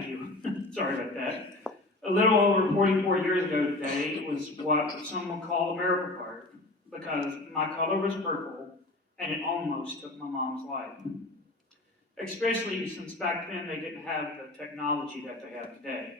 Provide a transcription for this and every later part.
thank you. Sorry about that. A little over 44 years ago today was what someone called a miracle part because my color was purple and it almost took my mom's life. Especially since back then they didn't have the technology that they have today.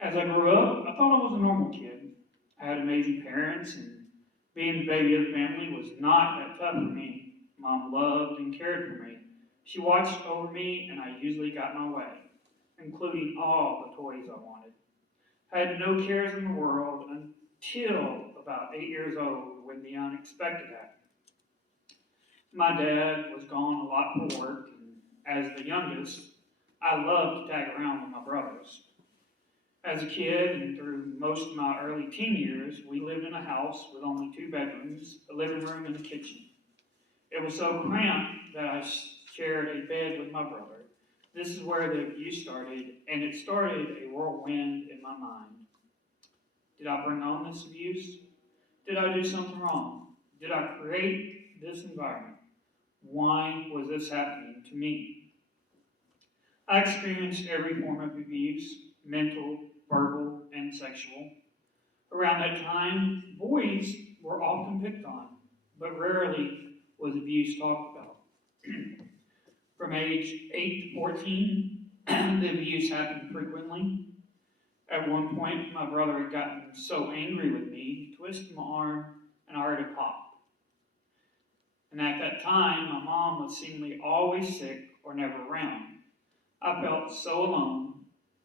As I grew up, I thought I was a normal kid. I had amazing parents, and being the baby of the family was not that tough for me. Mom loved and cared for me. She watched over me, and I usually got my way, including all the toys I wanted. I had no cares in the world until about 8 years old when the unexpected happened. My dad was gone a lot for work, and as the youngest, I loved to tag around with my brothers. As a kid and through most of my early teen years, we lived in a house with only 2 bedrooms, a living room, and a kitchen. It was so cramped that I shared a bed with my brother. This is where the abuse started, and it started a whirlwind in my mind. Did I bring on this abuse? Did I do something wrong? Did I create this environment? Why was this happening to me? I experienced every form of abuse, mental, verbal, and sexual. Around that time, boys were often picked on, but rarely was abuse talked about. From age 8 to 14, the abuse happened frequently. At one point, my brother had gotten so angry with me, he twisted my arm and I heard it pop. And at that time, my mom was seemingly always sick or never around. I felt so alone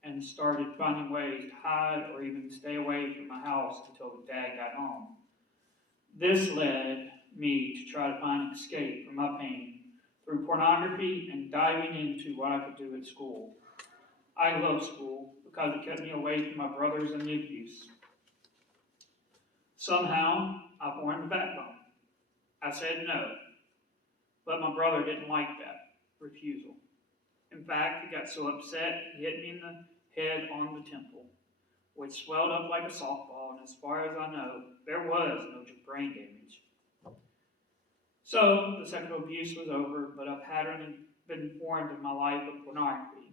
and started finding ways to hide or even stay away from my house until the dad got home. This led me to try to find an escape from my pain through pornography and diving into what I could do at school. I love school because it kept me away from my brothers and the abuse. Somehow, I formed a backbone. I said no, but my brother didn't like that refusal. In fact, he got so upset he hit me in the head on the temple, which swelled up like a softball, and as far as I know, there was no brain damage. So, the sexual abuse was over, but a pattern had been formed in my life of pornography,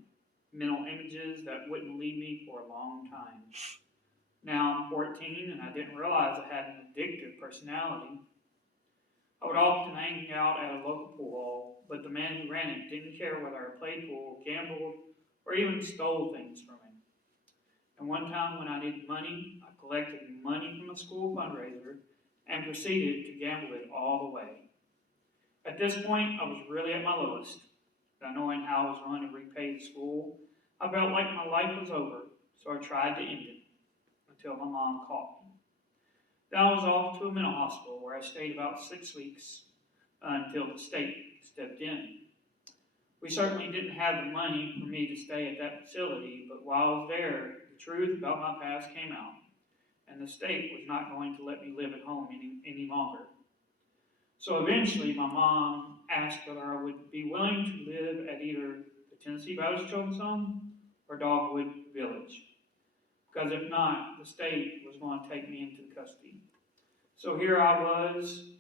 mental images that wouldn't leave me for a long time. Now I'm 14, and I didn't realize I had an addictive personality. I would often hang out at a local pool hall, but the man who ran it didn't care whether I played pool, gambled, or even stole things from him. And one time when I needed money, I collected money from a school fundraiser and proceeded to gamble it all the way. At this point, I was really at my lowest. Not knowing how I was going to repay the school, I felt like my life was over, so I tried to end it until my mom caught me. Then I was off to a mental hospital where I stayed about 6 weeks until the state stepped in. We certainly didn't have the money for me to stay at that facility, but while I was there, the truth about my past came out, and the state was not going to let me live at home any longer. So eventually, my mom asked whether I would be willing to live at either the Tennessee Baptist Children's Home or Dogwood Village. Because if not, the state was going to take me into custody. So here is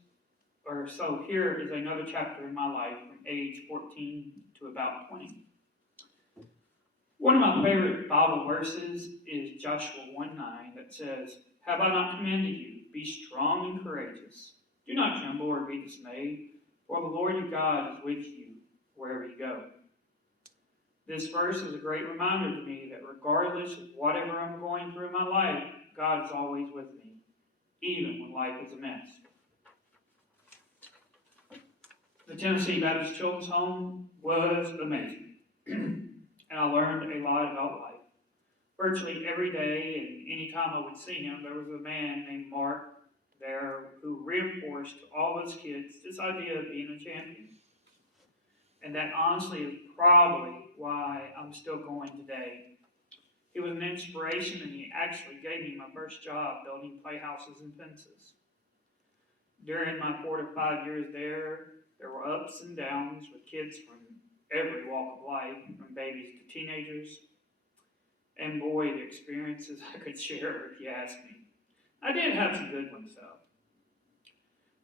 another chapter in my life from age 14 to about 20. One of my favorite Bible verses is Joshua 1:9 that says, "Have I not commanded you? Be strong and courageous. Do not tremble or be dismayed, for the Lord your God is with you wherever you go." This verse is a great reminder to me that regardless of whatever I'm going through in my life, God is always with me, even when life is a mess. The Tennessee Baptist Children's Home was amazing, and I learned a lot about life. Virtually every day and any time I would see him, there was a man named Mark there who reinforced to all of his kids this idea of being a champion. And that honestly is probably why I'm still going today. He was an inspiration, and he actually gave me my first job building playhouses and fences. During my 4 to 5 years there were ups and downs with kids from every walk of life, from babies to teenagers. And boy, the experiences I could share if you ask me. I did have some good ones, though.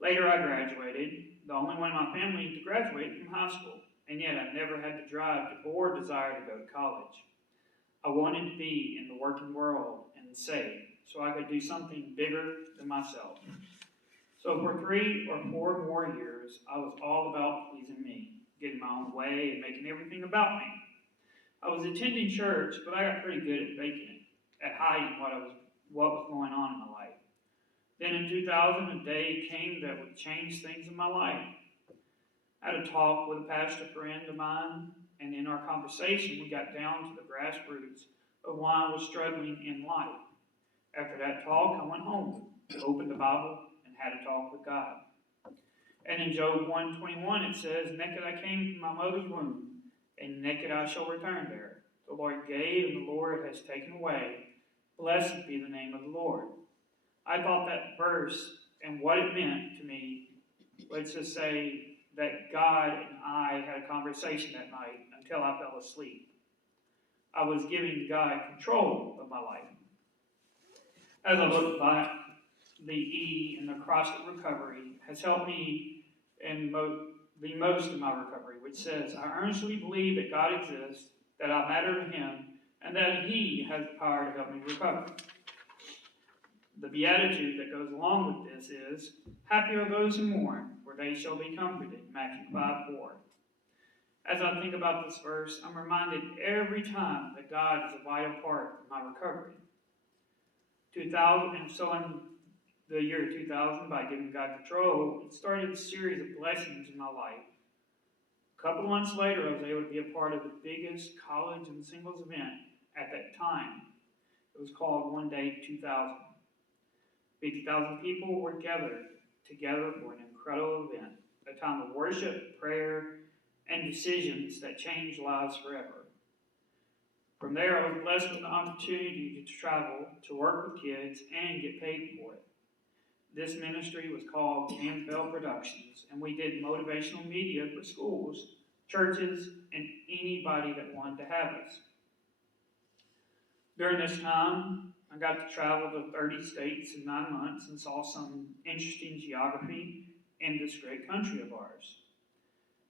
Later, I graduated, the only one in my family to graduate from high school, and yet I never had to drive or desire to go to college. I wanted to be in the working world and saved, so I could do something bigger than myself. So for 3 or 4 more years, I was all about pleasing me, getting my own way and making everything about me. I was attending church, but I got pretty good at faking it, at hiding what was going on in my life. Then in 2000, a day came that would change things in my life. I had a talk with a pastor friend of mine, and in our conversation, we got down to the grass roots of why I was struggling in life. After that talk, I went home, opened the Bible, and had a talk with God. And in Job 1:21, it says, "Naked I came from my mother's womb, and naked I shall return there. The Lord gave, and the Lord has taken away. Blessed be the name of the Lord." I thought that verse and what it meant to me, let's just say that God and I had a conversation that night until I fell asleep. I was giving God control of my life. As I look back, the E in the cross of recovery has helped me in the most of my recovery, which says, "I earnestly believe that God exists, that I matter to Him, and that He has the power to help me recover." The beatitude that goes along with this is, "Happy are those who mourn, for they shall be comforted," Matthew 5:4. As I think about this verse, I'm reminded every time that God is a vital part of my recovery. 2000, and so in the year 2000, by giving God control, it started a series of blessings in my life. A couple months later, I was able to be a part of the biggest college and singles event at that time. It was called One Day 2000. 50,000 people were gathered together for an incredible event, a time of worship, prayer, and decisions that changed lives forever. From there, I was blessed with the opportunity to travel, to work with kids, and get paid for it. This ministry was called Campbell Productions, and we did motivational media for schools, churches, and anybody that wanted to have us. During this time, I got to travel to 30 states in 9 months and saw some interesting geography in this great country of ours.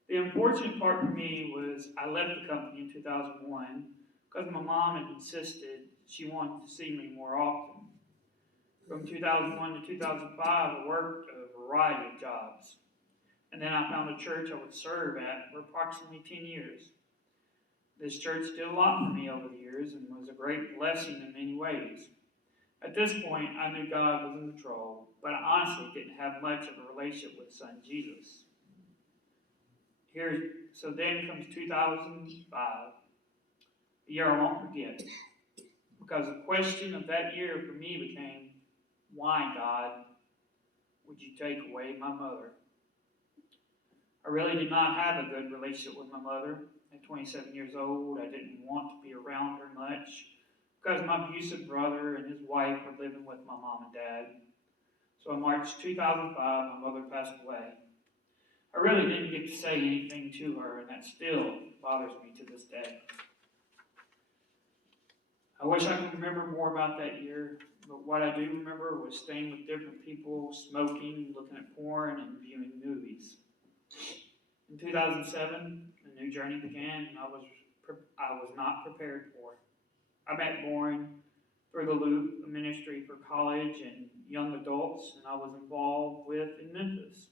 The unfortunate part for me was I left the company in 2001 because my mom had insisted she wanted to see me more often. From 2001 to 2005, I worked a variety of jobs. And then I found a church I would serve at for approximately 10 years. This church did a lot for me over the years and was a great blessing in many ways. At this point, I knew God was in control, but I honestly didn't have much of a relationship with His Son Jesus. So then comes 2005, a year I won't forget, because the question of that year for me became, "Why, God, would you take away my mother?" I really did not have a good relationship with my mother. At 27 years old, I didn't want to be around her much because my abusive brother and his wife were living with my mom and dad. So in March 2005, my mother passed away. I really didn't get to say anything to her, and that still bothers me to this day. I wish I could remember more about that year, but what I do remember was staying with different people, smoking, looking at porn, and viewing movies. In 2007, a new journey began, and I was not prepared for it. I met Born through the Loop, a ministry for college and young adults, and I was involved with in Memphis.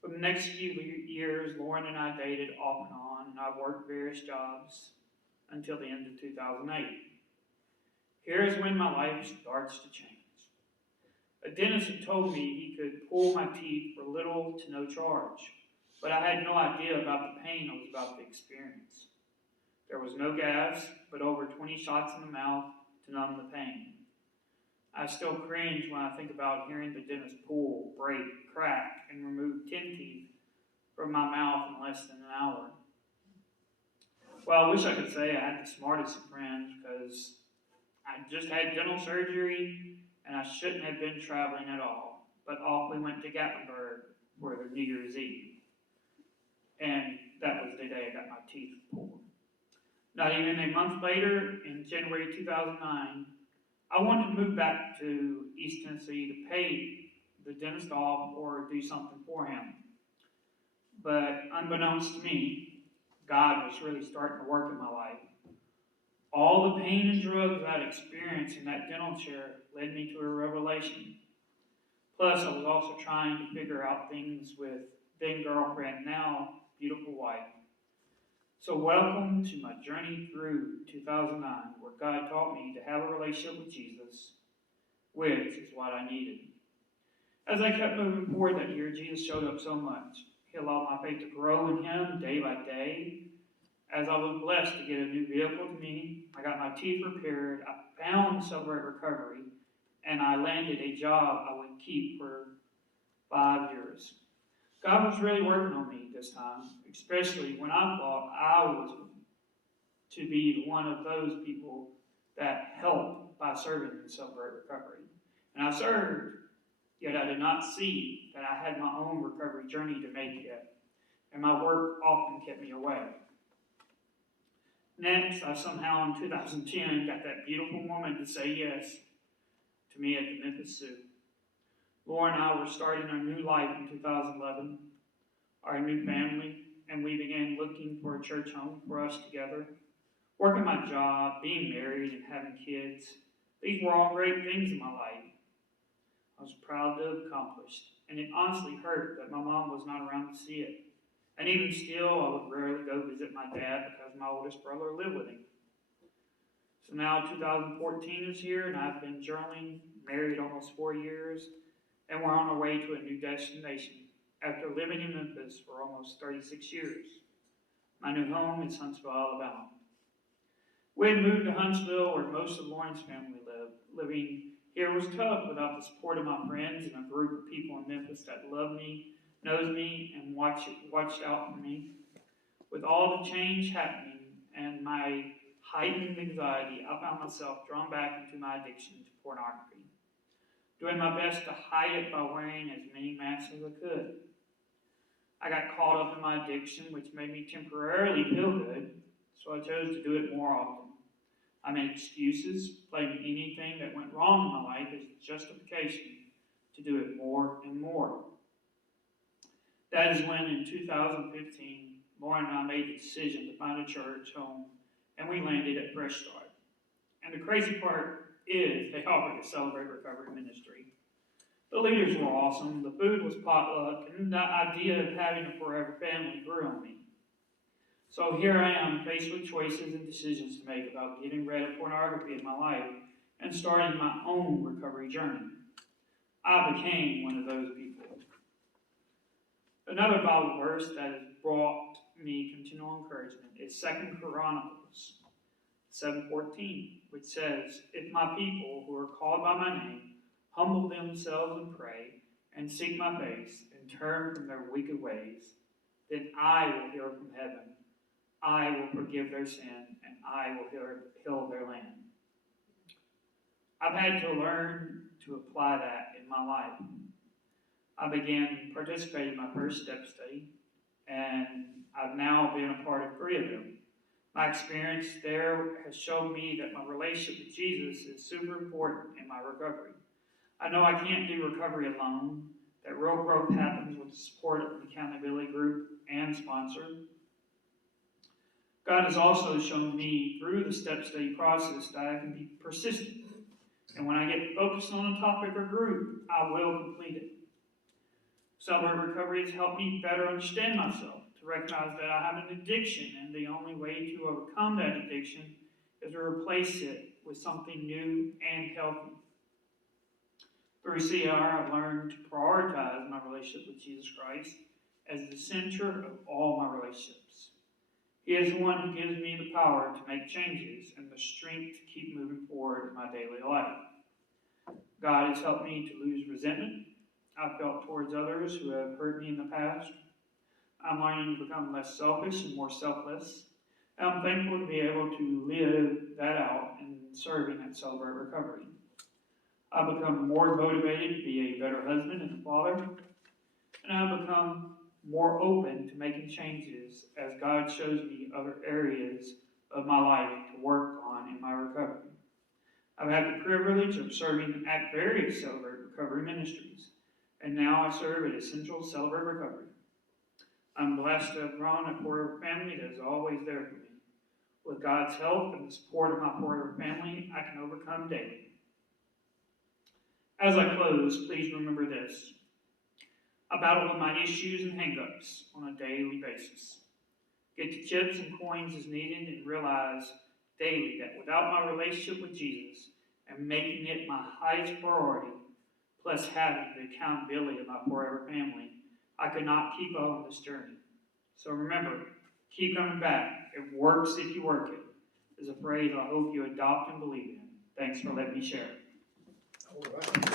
For the next few years, Lauren and I dated off and on, and I worked various jobs until the end of 2008. Here's when my life starts to change. A dentist had told me he could pull my teeth for little to no charge, but I had no idea about the pain I was about to experience. There was no gas, but over 20 shots in the mouth to numb the pain. I still cringe when I think about hearing the dentist pull, break, crack, and remove 10 teeth from my mouth in less than an hour. Well, I wish I could say I had the smartest of friends because I just had dental surgery and I shouldn't have been traveling at all. But off we went to Gatlinburg for the New Year's Eve. And that was the day I got my teeth pulled. Not even a month later, in January 2009, I wanted to move back to East Tennessee to pay the dentist off or do something for him. But unbeknownst to me, God was really starting to work in my life. All the pain and drugs I'd experienced in that dental chair led me to a revelation. Plus, I was also trying to figure out things with then girlfriend, now beautiful wife. So welcome to my journey through 2009, where God taught me to have a relationship with Jesus, which is what I needed. As I kept moving forward that year, Jesus showed up so much. He allowed my faith to grow in Him day by day. As I was blessed to get a new vehicle to me, I got my teeth repaired, I found Celebrate Recovery, and I landed a job I would keep for 5 years. God was really working on me this time, especially when I thought I was to be one of those people that helped by serving in Celebrate Recovery. And I served, yet I did not see that I had my own recovery journey to make yet, and my work often kept me away. Next, I somehow in 2010 got that beautiful woman to say yes to me at the Memphis Zoo. Laura and I were starting our new life in 2011, our new family, and we began looking for a church home for us together. Working my job, being married, and having kids, these were all great things in my life. I was proud to have accomplished, and it honestly hurt that my mom was not around to see it. And even still, I would rarely go visit my dad because my oldest brother lived with him. So now 2014 is here, and I've been journaling, married almost 4 years, and we're on our way to a new destination after living in Memphis for almost 36 years. My new home is Huntsville, Alabama. We had moved to Huntsville where most of Lauren's family lived. Living here was tough without the support of my friends and a group of people in Memphis that love me, knows me, and watched out for me. With all the change happening and my heightened anxiety, I found myself drawn back into my addiction to pornography, doing my best to hide it by wearing as many masks as I could. I got caught up in my addiction, which made me temporarily feel good, so I chose to do it more often. I made excuses, blaming anything that went wrong in my life as justification to do it more and more. That is when, in 2015, Lauren and I made the decision to find a church home, and we landed at Fresh Start. And the crazy part is they offered a Celebrate Recovery ministry. The leaders were awesome, the food was potluck, and the idea of having a forever family grew on me. So here I am, faced with choices and decisions to make about getting rid of pornography in my life and starting my own recovery journey. I became one of those people. Another Bible verse that has brought me continual encouragement is 2 Chronicles 7:14, which says, "If my people who are called by my name humble themselves and pray and seek my face and turn from their wicked ways, then I will hear from heaven. I will forgive their sin, and I will heal their land." I've had to learn to apply that in my life. I began participating in my first step study, and I've now been a part of 3 of them. My experience there has shown me that my relationship with Jesus is super important in my recovery. I know I can't do recovery alone, that real growth happens with the support of an accountability group and sponsor. God has also shown me through the step study process that I can be persistent. And when I get focused on a topic or group, I will complete it. Celebrate Recovery has helped me better understand myself, to recognize that I have an addiction, and the only way to overcome that addiction is to replace it with something new and healthy. Through CR, I've learned to prioritize my relationship with Jesus Christ as the center of all my relationships. He is the one who gives me the power to make changes and the strength to keep moving forward in my daily life. God has helped me to lose resentment I've felt towards others who have hurt me in the past. I'm learning to become less selfish and more selfless. And I'm thankful to be able to live that out in serving at Celebrate Recovery. I've become more motivated to be a better husband and father. And I've become more open to making changes as God shows me other areas of my life to work on in my recovery. I've had the privilege of serving at various Celebrate Recovery ministries, and now I serve at Essential Celebrate Recovery. I'm blessed to have grown a Port River family that is always there for me. With God's help and the support of my Port River family, I can overcome daily. As I close, please remember this. I battle with my issues and hang-ups on a daily basis. Get the chips and coins as needed and realize daily that without my relationship with Jesus and making it my highest priority, plus having the accountability of my forever family, I could not keep on this journey. So remember, keep coming back. It works if you work it, is a phrase I hope you adopt and believe in. Thanks for letting me share. All right.